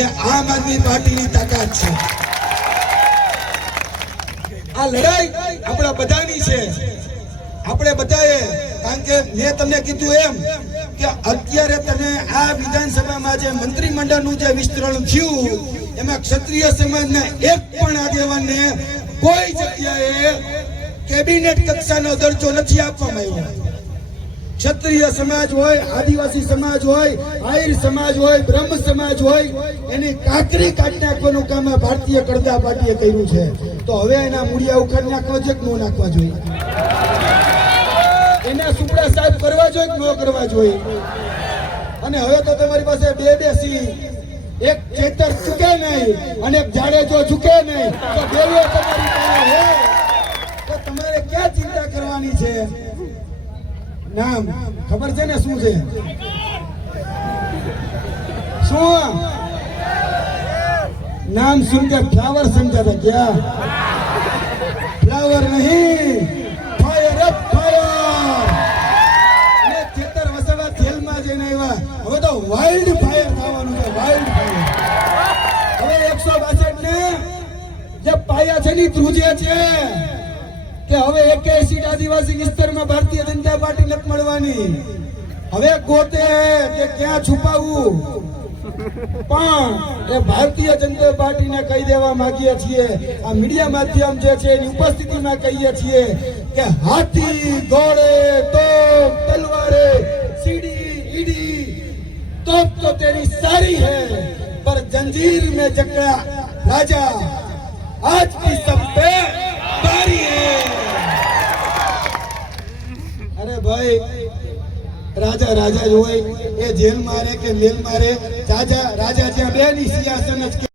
એ આમ આદમી પાર્ટીની તાકાત છે. આ લડાઈ આપણા બધાની છે. આપણે બધાએ, કારણ કે મેં તમને કીધું એમ કે અત્યારે તમે આ વિધાનસભામાં જે મંત્રીમંડળનું જે વિસ્તરણ થયું, એમાં ક્ષત્રિય સમાજના એક પણ આગેવાનને કોઈ જગ્યાએ કેબિનેટ કક્ષાનો દરજ્જો નથી આપવામાં આવ્યો. ક્ષત્રિય સમાજ હોય, આદિવાસી સમાજ હોય આહિર સમાજ હોય, બ્રહ્મ સમાજ હોય, એની કાકરી કાઢી નાખવાનું કામ ભારતીય કરતા પાર્ટીએ કર્યું છે. તો હવે એના મૂળિયા ઉખાડી નાખવા છે કે ન નાખવા જોઈએ? એના સુપડા સાફ કરવા જોઈએ કે ન કરવા જોઈએ? અને હવે તો તમારી પાસે બે બે સિંહ એક ચેતર ચૂકે નહીં અને એક જાડેજો ચૂકે નહીં. તો બેવો તમારી પાસે નામ ખબર છે ને શું છે શું નામ સુન के फ्लावर समझा था क्या फ्लावर नहीं फायर अप फायर અને ચેતર વસાવા જેલમાં જઈને આવ્યા હવે તો વાઇલ્ડ ફાયર થવાનું છે વાઇલ્ડ ફાયર હવે એકસો બાસઠ ને જે પાયા છે ની ધ્રુજે છે કે હવે એકે સીટ આદિવાસી વિસ્તારમાં ભારતીય જનતા પાર્ટી નથી મળવાની હવે ગોતે કે ક્યાં છુપાવવું પણ એ ભારતીય જનતા પાર્ટીને કહી દેવા માંગીએ છીએ આ મીડિયા માધ્યમ જે છે એની ઉપસ્થિતિમાં કહીએ છીએ કે હાથી ઘોડે તોપ તલવારે સીડી ઈડી तोप तो तेरी सारी है पर जंजीर में जकड़ा राजा आज की सब અરે ભાઈ, રાજા રાજા જ હોય, એ જેલ મારે કે મેલ મારે? રાજા રાજા ત્યાં બે ની સિંહાસન જ